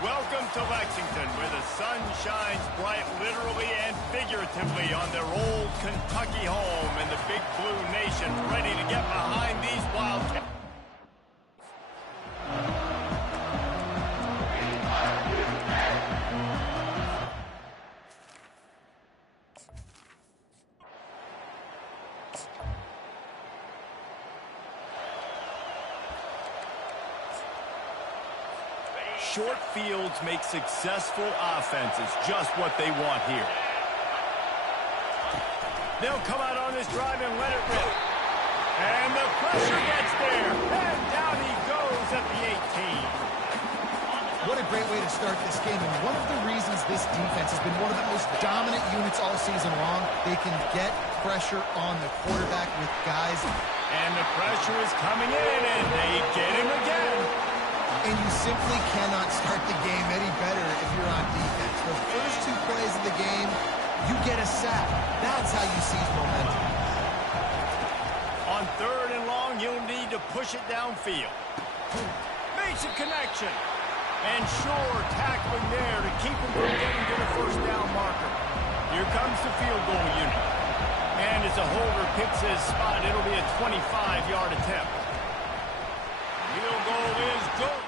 Welcome to Lexington, where the sun shines bright literally and figuratively on their old Kentucky home, and the Big Blue Nation ready to get behind these Wildcats. Short fields make successful offenses just what they want here. They'll come out on this drive and let it rip. And the pressure gets there. And down he goes at the 18. What a great way to start this game. And one of the reasons this defense has been one of the most dominant units all season long, they can get pressure on the quarterback with guys. And the pressure is coming in, and they get him again. And you simply cannot start the game any better if you're on defense. The first 2 plays of the game, you get a sack. That's how you seize momentum. On 3rd and long, you'll need to push it downfield. Makes a connection. And sure, tackling there to keep him from getting to the first down marker. Here comes the field goal unit. And as a holder picks his spot, it'll be a 25-yard attempt. Field goal is good.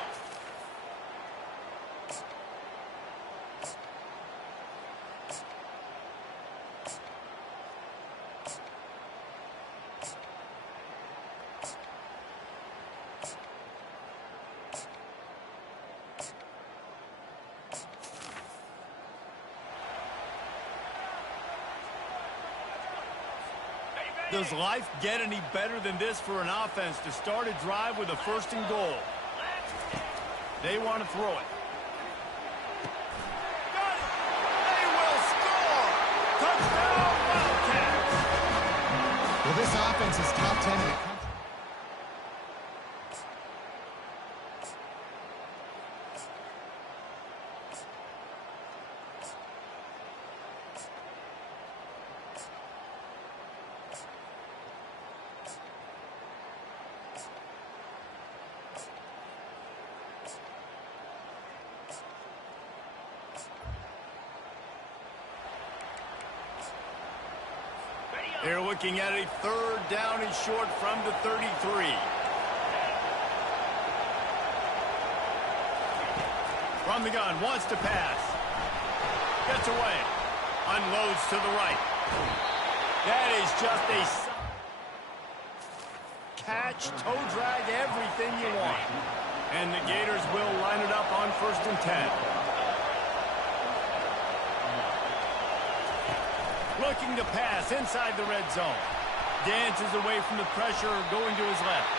Does life get any better than this for an offense to start a drive with a 1st and goal? They want to throw it. Got it! They will score! Touchdown, Wildcats! Well, this offense is top 10 in the country. They're looking at a 3rd down and short from the 33. From the gun, wants to pass. Gets away. Unloads to the right. That is just a catch, toe drag, everything you want. And the Gators will line it up on 1st and 10. Looking to pass inside the red zone. Dances away from the pressure, going to his left.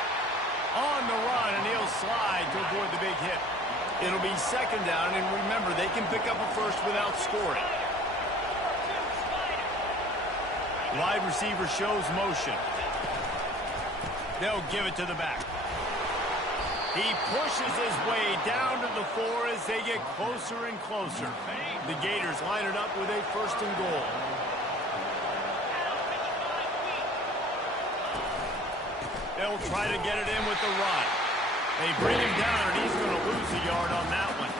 On the run, and he'll slide to avoid the big hit. It'll be 2nd down, and remember, they can pick up a 1st without scoring. Wide receiver shows motion. They'll give it to the back. He pushes his way down to the 4 as they get closer and closer. The Gators line it up with a 1st and goal. They'll try to get it in with the run. They bring him down, and he's going to lose a yard on that one.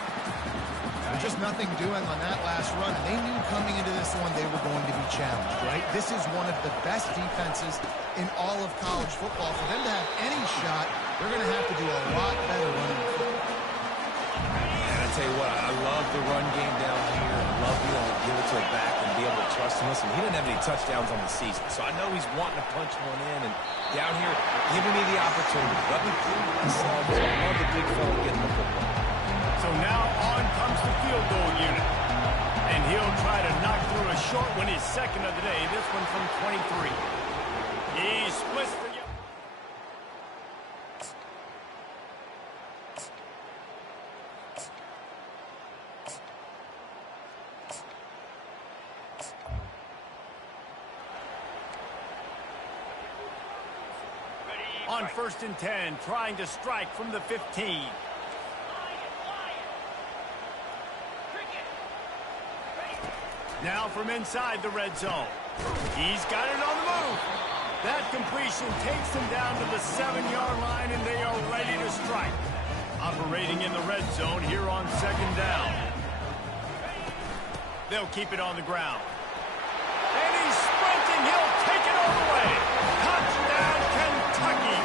Just nothing doing on that last run. They knew coming into this one they were going to be challenged, right? This is one of the best defenses in all of college football. For them to have any shot, they're going to have to do a lot better running the football. And I tell you what, I love the run game down here. I love being able to give it to a back and be able to trust him. Listen, he didn't have any touchdowns on the season, so I know he's wanting to punch one in. And down here, giving me the opportunity. Let me prove myself. So I love the big fella getting the football. So now on comes the field goal unit. And he'll try to knock through a short one, his 2nd of the day. This one from 23. He splits the... On 1st and 10, trying to strike from the 15. Now from inside the red zone. He's got it on the move. That completion takes him down to the 7-yard line, and they are ready to strike. Operating in the red zone here on second down. They'll keep it on the ground. And he's sprinting. He'll take it all the way. Touchdown, Kentucky.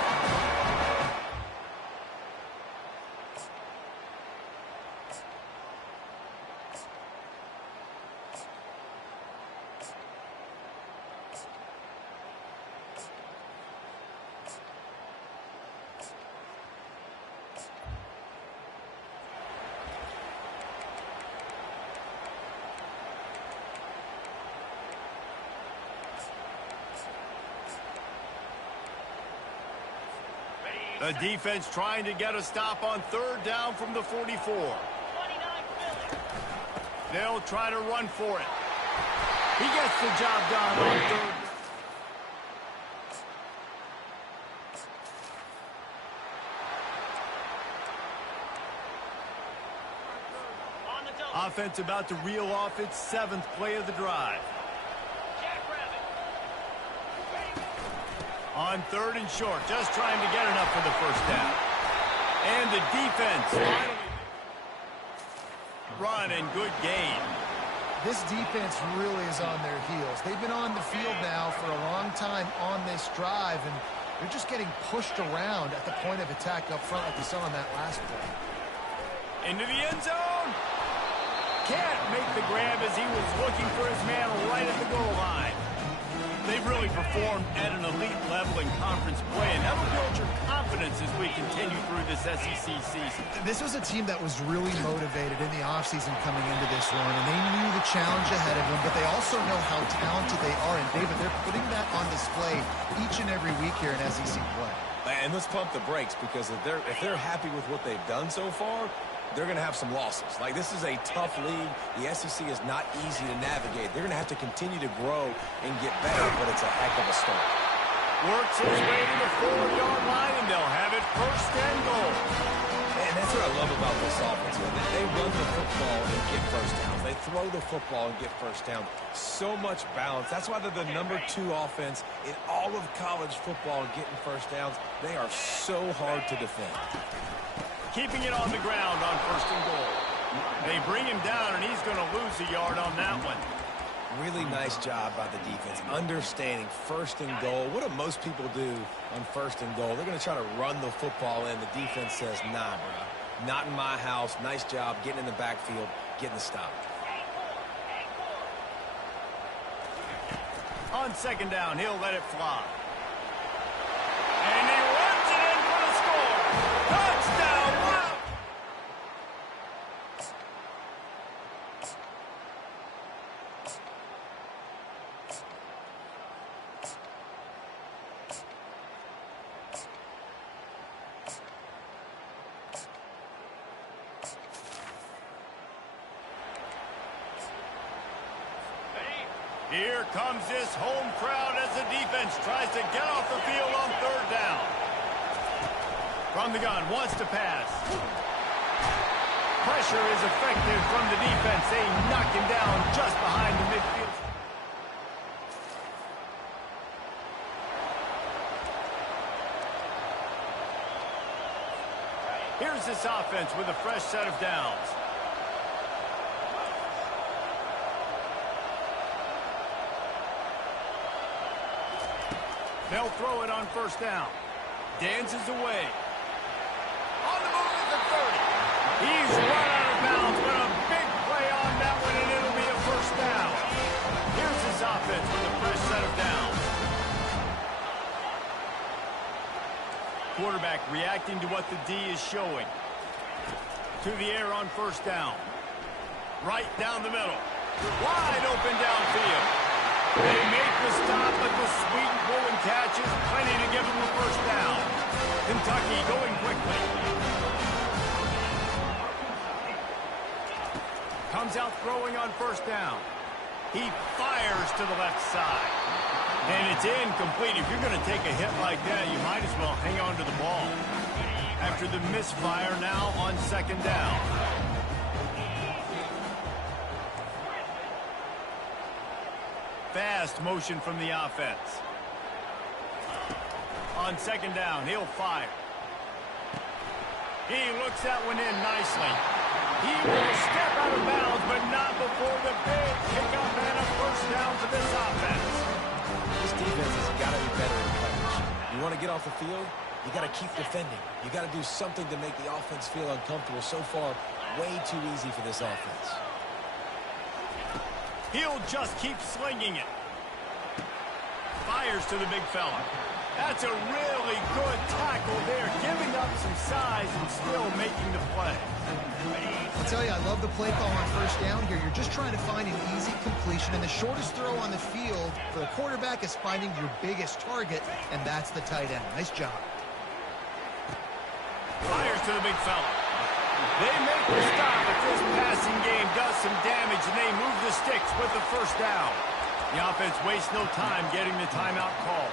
The defense trying to get a stop on third down from the 44. They'll try to run for it. He gets the job done on third. Offense about to reel off its 7th play of the drive. On third and short, just trying to get enough for the first down. And the defense finally run and good gain. This defense really is on their heels. They've been on the field now for a long time on this drive, and they're just getting pushed around at the point of attack up front like we saw on that last play. Into the end zone. Can't make the grab as he was looking for his man right at the goal line. They've really performed at an elite level in conference play, and that'll build your confidence as we continue through this SEC season. This was a team that was really motivated in the offseason coming into this run, and they knew the challenge ahead of them, but they also know how talented they are. And, David, they're putting that on display each and every week here in SEC play. And let's pump the brakes, because if they're happy with what they've done so far, they're going to have some losses. Like, this is a tough league. The SEC is not easy to navigate. They're going to have to continue to grow and get better, but it's a heck of a start. Works his way to the 4-yard line, and they'll have it first and goal. And that's what I love about this offense. They run the football and get first downs. They throw the football and get first down. So much balance. That's why they're the #2 offense in all of college football and getting first downs. They are so hard to defend. Keeping it on the ground on first and goal. They bring him down, and he's going to lose a yard on that one. Really nice job by the defense, understanding first and goal. What do most people do on first and goal? They're going to try to run the football in. The defense says, nah, bro, not in my house. Nice job getting in the backfield, getting the stop. On second down, he'll let it fly. And he runs it in for the score. Touchdown! Here comes this home crowd as the defense tries to get off the field on third down. From the gun, wants to pass. Pressure is effective from the defense. They knock him down just behind the midfield. Here's this offense with a fresh set of downs. They'll throw it on first down. Dances away. On the move at the 30. He's run out of bounds, but a big play on that one, and it'll be a first down. Here's this offense with a fresh set of downs. Quarterback reacting to what the D is showing. To the air on first down. Right down the middle. Wide open downfield. They make the stop, but the sweet and pulling catch is plenty to give them the first down. Kentucky going quickly. Comes out throwing on first down. He fires to the left side. And it's incomplete. If you're going to take a hit like that, you might as well hang on to the ball. After the misfire now on second down. Fast motion from the offense. On second down, he'll fire. He looks that one in nicely. He will step out of bounds, but not before the big pickup and a first down for this offense. This defense has got to be better in coverage. You want to get off the field, you got to keep defending. You got to do something to make the offense feel uncomfortable. So far, way too easy for this offense. He'll just keep slinging it. Fires to the big fella. That's a really good tackle there, giving up some size and still making the play. I'll tell you, I love the play call on first down here. You're just trying to find an easy completion, and the shortest throw on the field for the quarterback is finding your biggest target, and that's the tight end. Nice job. Fires to the big fella. They make the stop, but this passing game does some damage, and they move the sticks with the first down. The offense wastes no time getting the timeout call.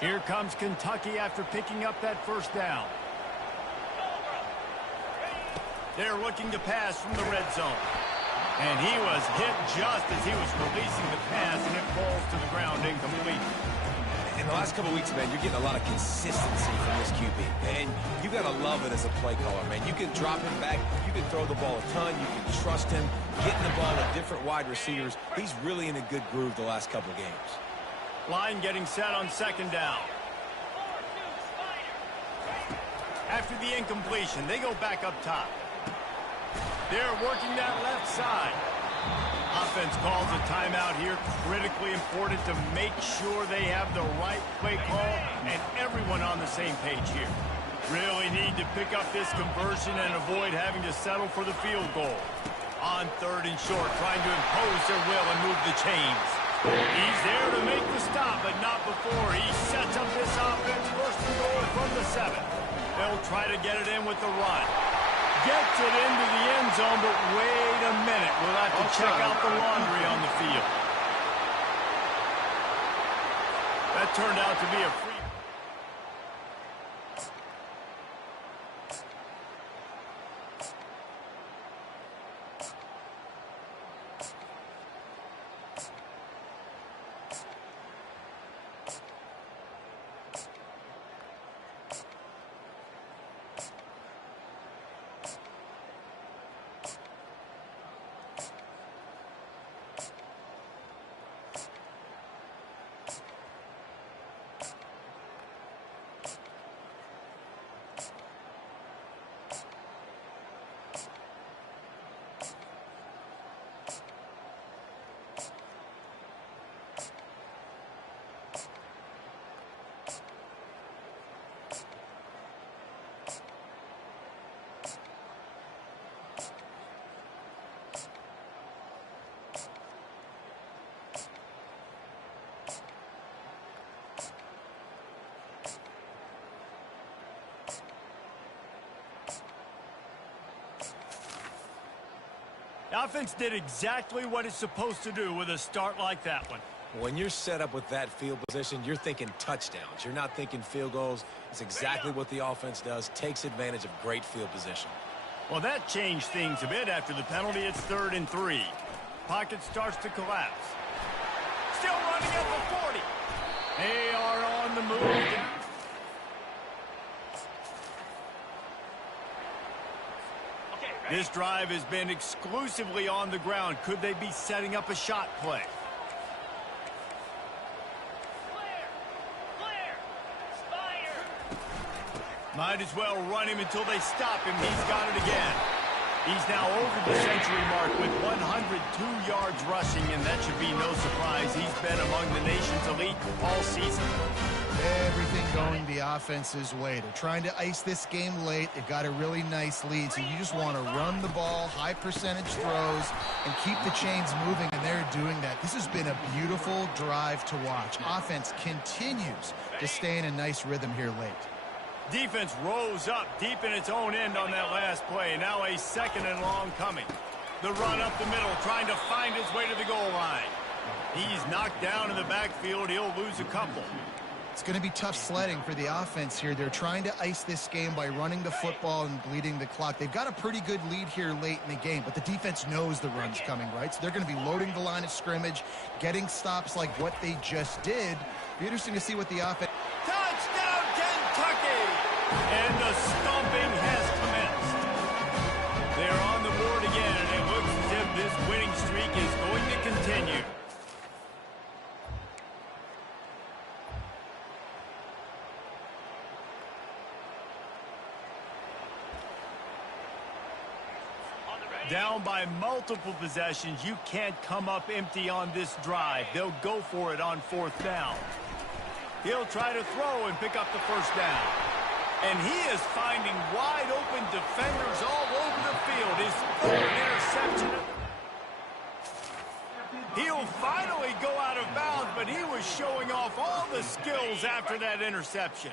Here comes Kentucky after picking up that first down. They're looking to pass from the red zone. And he was hit just as he was releasing the pass, and it falls to the ground incomplete. In the last couple of weeks, man, you're getting a lot of consistency from this QB. And you got to love it as a play caller, man. You can drop him back. You can throw the ball a ton. You can trust him. Getting the ball to different wide receivers. He's really in a good groove the last couple of games. Line getting set on second down. After the incompletion, they go back up top. They're working that left side. Offense calls a timeout here. Critically important to make sure they have the right play call and everyone on the same page here. Really need to pick up this conversion and avoid having to settle for the field goal. On third and short, trying to impose their will and move the chains. He's there to make the stop, but not before he sets up this offense first and goal from the 7. They'll try to get it in with the run. Gets it into the end zone, but wait a minute. We'll have to check out the laundry on the field. That turned out to be a free. The offense did exactly what it's supposed to do with a start like that one. When you're set up with that field position, you're thinking touchdowns. You're not thinking field goals. It's exactly what the offense does. Takes advantage of great field position. Well, that changed things a bit after the penalty. It's 3rd and 3. Pocket starts to collapse. Still running at the 40. They are on the move. This drive has been exclusively on the ground. Could they be setting up a shot play? Might as well run him until they stop him. He's got it again. He's now over the century mark with 102 yards rushing, and that should be no surprise. He's been among the nation's elite all season. Everything going the offense's way. They're trying to ice this game late. They've got a really nice lead, so you just want to run the ball, high percentage throws, and keep the chains moving, and they're doing that. This has been a beautiful drive to watch. Offense continues to stay in a nice rhythm here late. Defense rose up deep in its own end on that last play. Now a 2nd and long coming. The run up the middle, trying to find his way to the goal line. He's knocked down in the backfield. He'll lose a couple. It's going to be tough sledding for the offense here. They're trying to ice this game by running the football and bleeding the clock. They've got a pretty good lead here late in the game, but the defense knows the run's coming, right? So they're going to be loading the line of scrimmage, getting stops like what they just did. Be interesting to see what the offense... Touchdown, Kentucky! And the stomping has commenced. They're on the board again, and it looks as if this winning streak is going to continue. Down by multiple possessions, you can't come up empty on this drive. They'll go for it on 4th down. He'll try to throw and pick up the first down. And he is finding wide open defenders all over the field. His 3rd interception. He'll finally go out of bounds, but he was showing off all the skills after that interception.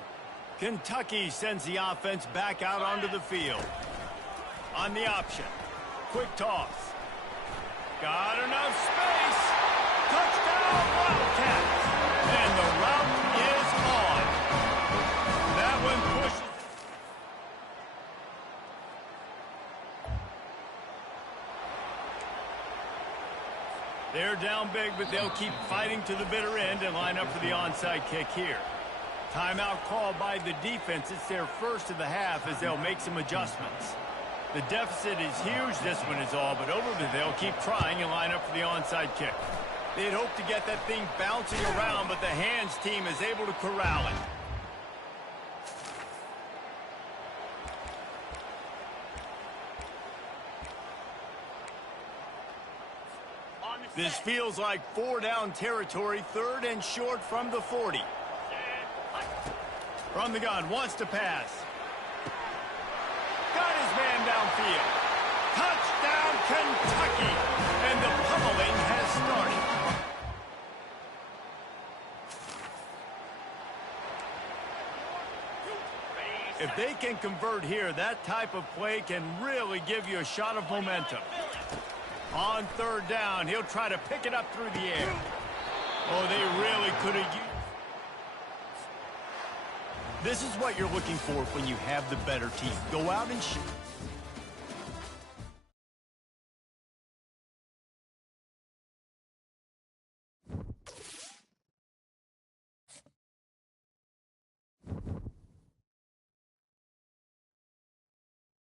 Kentucky sends the offense back out onto the field. On the option. Quick toss. Got enough space. Touchdown, Wildcats. And the route is on. That one pushes. They're down big, but they'll keep fighting to the bitter end and line up for the onside kick here. Timeout called by the defense. It's their first of the half as they'll make some adjustments. The deficit is huge, this one is all, but they'll keep trying and line up for the onside kick. They'd hope to get that thing bouncing around, but the hands team is able to corral it. This feels like 4-down territory, 3rd and short from the 40. From the gun, wants to pass. Got his man downfield. Touchdown, Kentucky. And the pummeling has started. If they can convert here, that type of play can really give you a shot of momentum. On 3rd down, he'll try to pick it up through the air. Oh, they really could have used. This is what you're looking for when you have the better team. Go out and shoot.